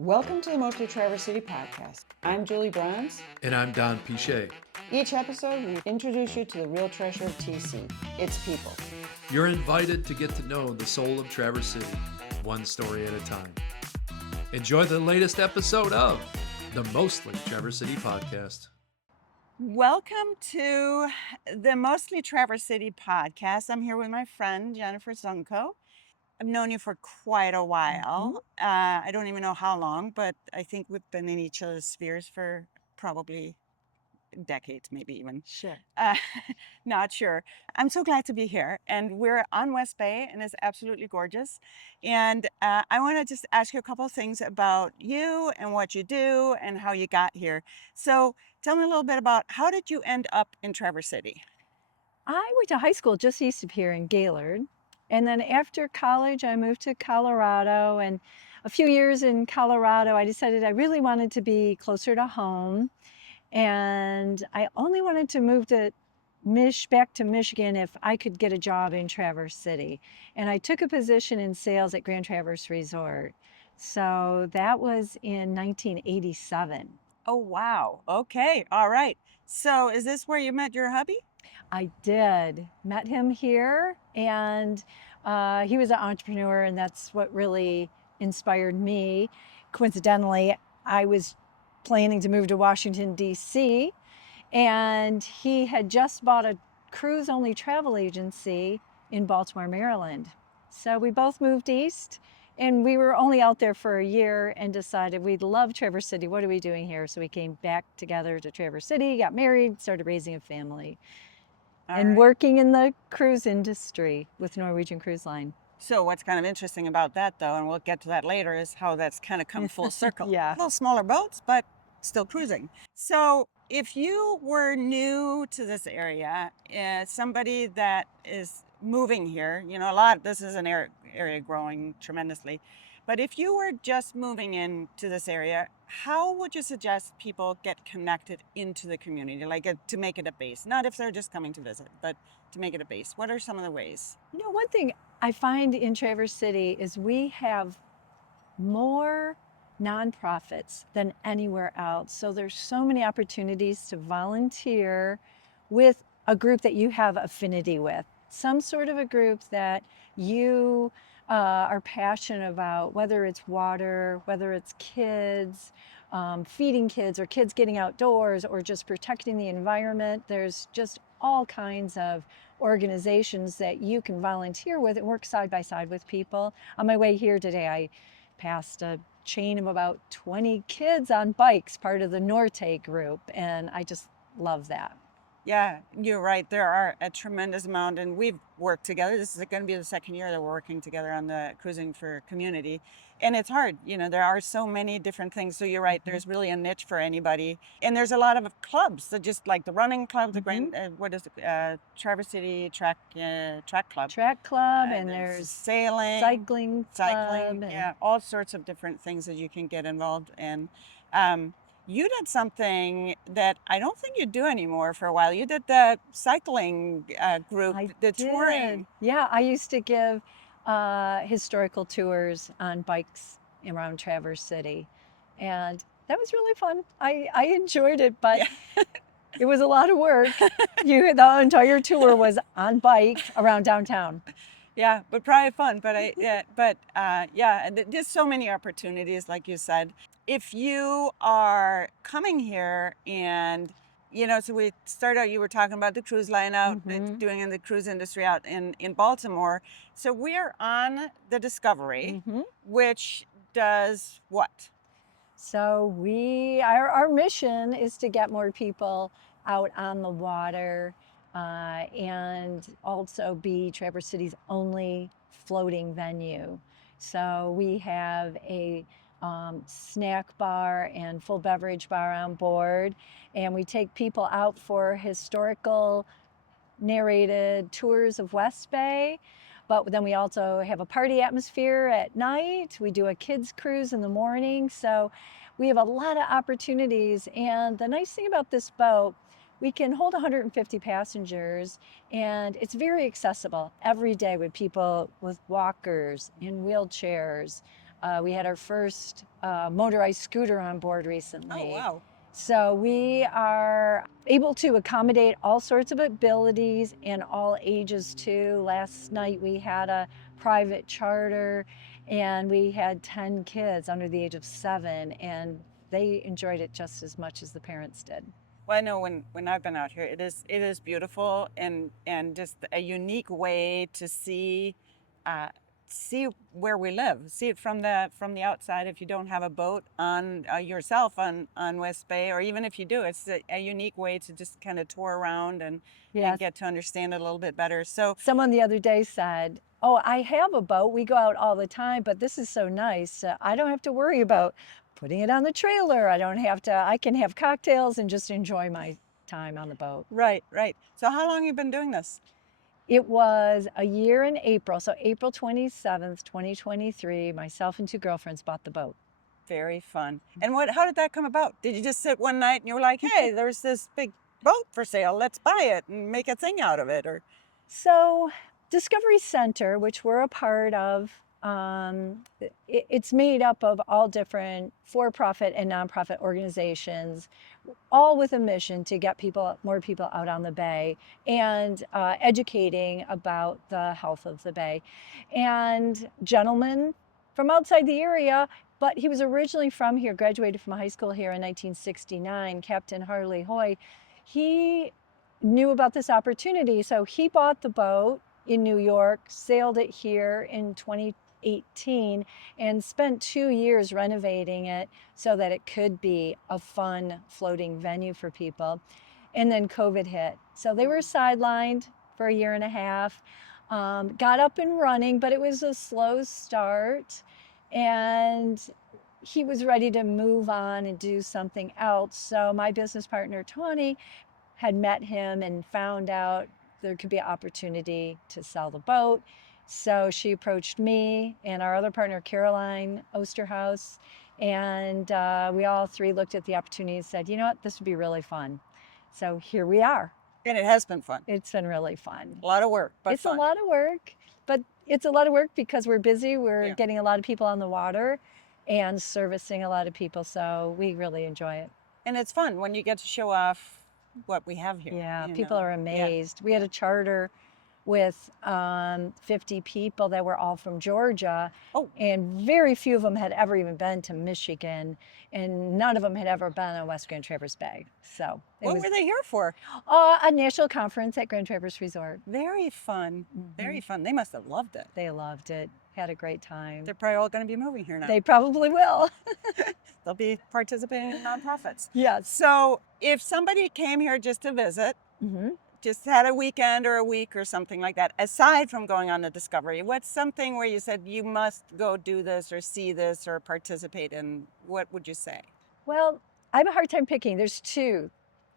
Welcome to the Mostly Traverse City podcast. I'm Julie Bronze. And I'm Don Pichet. Each episode, we introduce you to the real treasure of TC, its people. You're invited to get to know the soul of Traverse City, one story at a time. Enjoy the latest episode of the Mostly Traverse City podcast. Welcome to the Mostly Traverse City podcast. I'm here with my friend, Jennifer Szunko. I've known you for quite a while. I don't even know how long, but I think we've been in each other's spheres for probably decades, maybe even. Sure. Not sure. I'm so glad to be here. And we're on West Bay, and it's absolutely gorgeous. And I want to just ask you a couple of things about you and what you do and how you got here. So tell me a little bit about how did you end up in Traverse City? I went to high school just east of here in Gaylord. And then after college, I moved to Colorado. And a few years in Colorado, I decided I really wanted to be closer to home. And I only wanted to move to back to Michigan if I could get a job in Traverse City. And I took a position in sales at Grand Traverse Resort. So that was in 1987. Oh, wow. Okay. All right. So is this where you met your hubby? I did. Met him here, and he was an entrepreneur, and that's what really inspired me. Coincidentally, I was planning to move to Washington, D.C., and he had just bought a cruise-only travel agency in Baltimore, Maryland. So we both moved east, and we were only out there for a year and decided we'd love Traverse City. What are we doing here? So we came back together to Traverse City, got married, started raising a family. And working in the cruise industry with Norwegian Cruise Line. So what's kind of interesting about that, though, and we'll get to that later, is how that's kind of come full circle. Yeah. A little smaller boats, but still cruising. So if you were new to this area, somebody that is moving here, this is an area growing tremendously. But if you were just moving into this area, how would you suggest people get connected into the community, to make it a base? Not if they're just coming to visit, but to make it a base. What are some of the ways? One thing I find in Traverse City is we have more nonprofits than anywhere else. So there's so many opportunities to volunteer with a group that you have affinity with. Some sort of a group that you are passionate about, whether it's water, whether it's kids, feeding kids, or kids getting outdoors, or just protecting the environment. There's just all kinds of organizations that you can volunteer with and work side by side with people. On my way here today, I passed a chain of about 20 kids on bikes, part of the Norte group, and I just love that. Yeah, you're right. There are a tremendous amount, and we've worked together. This is going to be the second year that we're working together on the Cruising for Community. And it's hard. There are so many different things. So you're right. There's really a niche for anybody. And there's a lot of clubs, so just like the running club, the Traverse City Track Club. Track Club, and there's cycling club, yeah, all sorts of different things that you can get involved in. You did something that I don't think you do anymore for a while. You did the cycling group, touring. Yeah, I used to give historical tours on bikes around Traverse City. And that was really fun. I enjoyed it, but it was a lot of work. The entire tour was on bike around downtown. Yeah, but probably fun. There's so many opportunities, like you said. If you are coming here and, so we started out, you were talking about the cruise line out, doing in the cruise industry out in Baltimore. So we are on the Discovery, which does what? So our mission is to get more people out on the water, and also be Traverse City's only floating venue. So we have a snack bar and full beverage bar on board, and we take people out for historical narrated tours of West Bay. But then we also have a party atmosphere at night. We do a kids cruise in the morning. So we have a lot of opportunities. And the nice thing about this boat, we can hold 150 passengers, and it's very accessible every day with people with walkers, in wheelchairs, We had our first motorized scooter on board recently. Oh, wow. So we are able to accommodate all sorts of abilities and all ages too. Last night we had a private charter and we had 10 kids under the age of 7, and they enjoyed it just as much as the parents did. Well, I know when I've been out here, it is beautiful and just a unique way to uh, see where we live. See it from the outside. If you don't have a boat on yourself on West Bay, or even if you do, it's a unique way to just kind of tour around and Yes. get to understand it a little bit better. So Someone the other day said, "Oh, I have a boat. We go out all the time, but this is so nice. I don't have to worry about putting it on the trailer. I can have cocktails and just enjoy my time on the boat." right, right. So how long you been doing this? It was a year in April. So April 27th, 2023, myself and 2 girlfriends bought the boat. Very fun. And how did that come about? Did you just sit one night and you were like, hey, there's this big boat for sale. Let's buy it and make a thing out of it? Or So Discovery Center, which we're a part of, it's made up of all different for-profit and nonprofit organizations, all with a mission to get more people out on the bay and educating about the health of the bay. And gentleman from outside the area, but he was originally from here, graduated from high school here in 1969, Captain Harley Hoy. He knew about this opportunity, so he bought the boat in New York, sailed it here in 2018, and spent 2 years renovating it so that it could be a fun floating venue for people. And then COVID hit. So they were sidelined for a year and a half, got up and running, but it was a slow start. And he was ready to move on and do something else. So my business partner, Tony, had met him and found out there could be an opportunity to sell the boat. So she approached me and our other partner, Caroline Osterhaus, and we all 3 looked at the opportunity and said, you know what, this would be really fun. So here we are. and it has been fun. It's been really fun. A lot of work, but It's fun. a lot of work, but it's a lot of work because we're busy. We're Yeah. getting a lot of people on the water and servicing a lot of people. So we really enjoy it. And it's fun when you get to show off what we have here. Yeah, you people know. are Yeah. amazed. We had a charter with 50 people that were all from Georgia, Oh. and very few of them had ever even been to Michigan, and none of them had ever been on West Grand Traverse Bay. So it What was were they here for? a national conference at Grand Traverse Resort. Very fun. Very fun. They must have loved it. They loved it, had a great time. They're probably all going to be moving here now. They probably will. They'll be participating in nonprofits. Yes. So if somebody came here just to visit, hmm just had a weekend or a week or something like that, aside from going on the Discovery, what's something where you said you must go do this or see this or participate in? What would you say? Well, I have a hard time picking. There's 2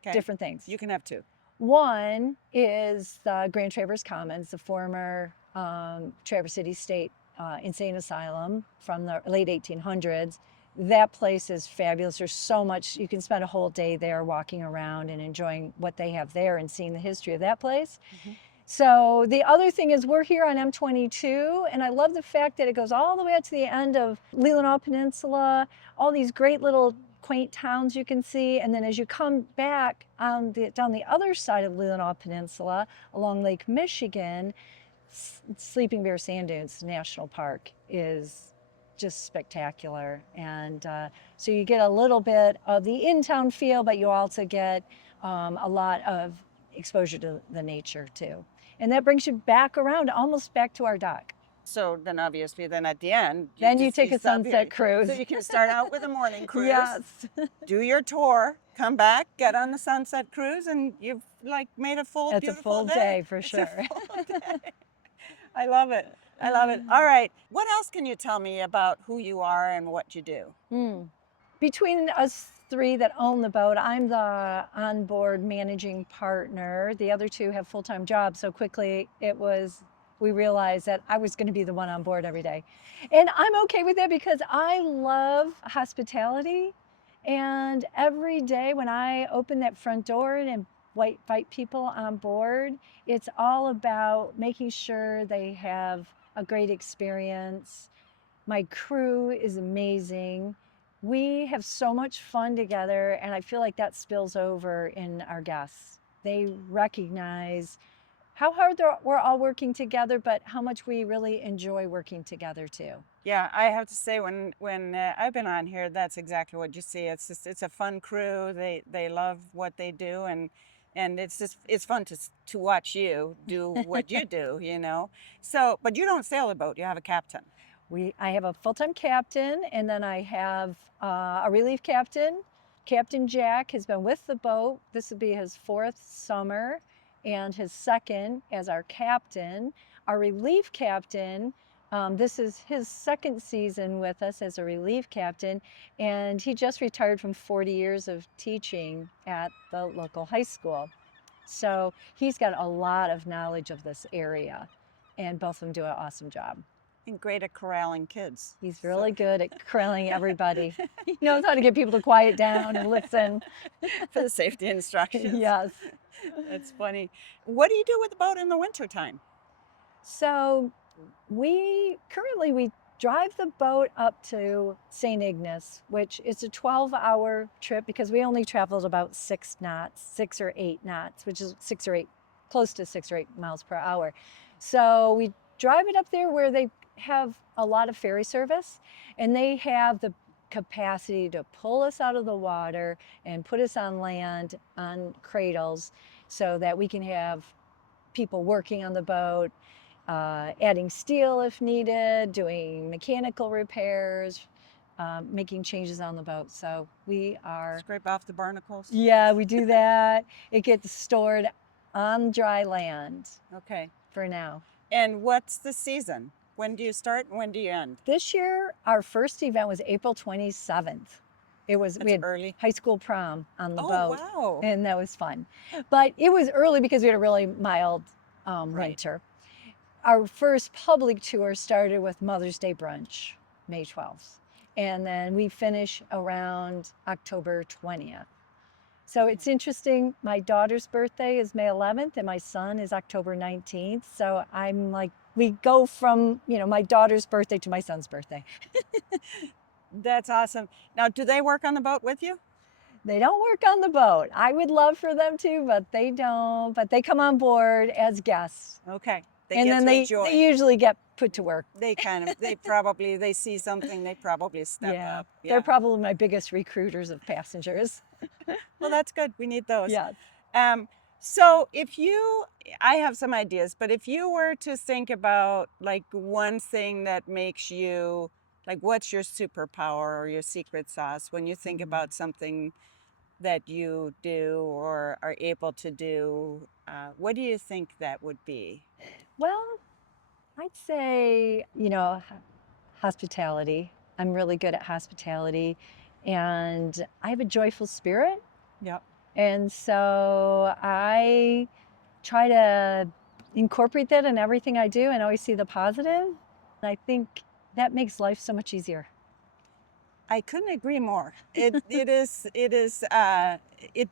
Okay. different things. You can have 2. One is the Grand Traverse Commons, the former Traverse City State Insane Asylum from the late 1800s. That place is fabulous. There's so much, you can spend a whole day there walking around and enjoying what they have there and seeing the history of that place. So the other thing is we're here on M22, and I love the fact that it goes all the way out to the end of Leelanau Peninsula, all these great little quaint towns you can see. And then as you come back down the other side of Leelanau Peninsula along Lake Michigan, Sleeping Bear Sand Dunes National Park is just spectacular. And so you get a little bit of the in-town feel, but you also get a lot of exposure to the nature too. And that brings you back around, almost back to our dock. So then obviously then at the end, Then you take a stop here. sunset cruise. So you can start out with a morning cruise. Yes. Do your tour, come back, get on the sunset cruise, and you've like made a full, It's a beautiful full day for It's a sure. full day. I love it. I love it. All right. What else can you tell me about who you are and what you do? Between us 3 that own the boat, I'm the onboard managing partner. The other 2 have full-time jobs. So quickly we realized that I was going to be the one on board every day. And I'm okay with that because I love hospitality. And every day when I open that front door and invite people on board, it's all about making sure they have a great experience, My crew is amazing. We have so much fun together, and I feel like that spills over in our guests. They recognize how hard we're all working together, but how much we really enjoy working together too. Yeah, I have to say when I've been on here, that's exactly what you see. It's a fun crew. They love what they do, and it's fun to watch you do what you do. So, but you don't sail a boat. You have a captain. I have a full-time captain, and then I have a relief captain. Captain Jack has been with the boat. This will be his 4th summer and his 2nd as our captain. Our relief captain, this is his 2nd season with us as a relief captain, and he just retired from 40 years of teaching at the local high school. So he's got a lot of knowledge of this area, and both of them do an awesome job. And great at corralling kids. He's really good at corralling everybody. He knows how to get people to quiet down and listen. For the safety instructions. Yes. That's funny. What do you do with the boat in the wintertime? So we drive the boat up to St. Ignace, which is a 12-hour trip because we only traveled about 6 knots, 6 or 8 knots, which is 6 or 8, close to 6 or 8 miles per hour. So we drive it up there where they have a lot of ferry service, and they have the capacity to pull us out of the water and put us on land on cradles so that we can have people working on the boat, adding steel if needed, doing mechanical repairs, making changes on the boat. So we are... Scrape off the barnacles? Yeah, we do that. It gets stored on dry land. Okay. For now. And what's the season? When do you start and when do you end? This year, our first event was April 27th. We had early. high school prom on the boat. Wow. And that was fun. But it was early because we had a really mild Right. winter. Our first public tour started with Mother's Day brunch, May 12th. And then we finish around October 20th. So it's interesting. My daughter's birthday is May 11th and my son is October 19th. So I'm like, we go from, my daughter's birthday to my son's birthday. That's awesome. Now, do they work on the boat with you? They don't work on the boat. I would love for them to, but they don't. But they come on board as guests. Okay. And then they usually get put to work. They see something, they probably step up. Yeah. They're probably my biggest recruiters of passengers. Well, that's good. We need those. Yeah. So I have some ideas, but if you were to think about like one thing that makes you, like what's your superpower or your secret sauce when you think about something that you do or are able to do, what do you think that would be? Well, I'd say, hospitality. I'm really good at hospitality, and I have a joyful spirit. Yep. And so I try to incorporate that in everything I do and always see the positive. And I think that makes life so much easier. I couldn't agree more. It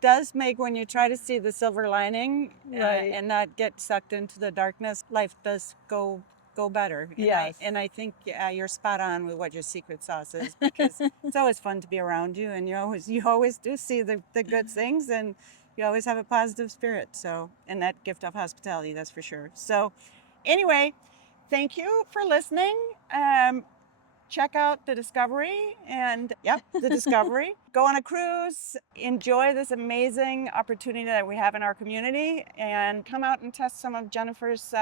does make, when you try to see the silver lining Right. and not get sucked into the darkness, life does go better. Yes. And I think you're spot on with what your secret sauce is, because it's always fun to be around you, and you always do see the good things, and you always have a positive spirit. So, and that gift of hospitality, that's for sure. So anyway, thank you for listening. Check out the Discovery the Discovery. Go on a cruise, enjoy this amazing opportunity that we have in our community, and come out and test some of Jennifer's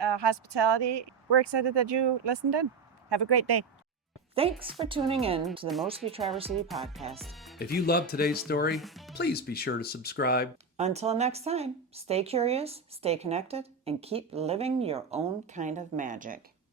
hospitality. We're excited that you listened in. Have a great day. Thanks for tuning in to the Mostly Traverse City podcast. If you loved today's story, please be sure to subscribe. Until next time, stay curious, stay connected, and keep living your own kind of magic.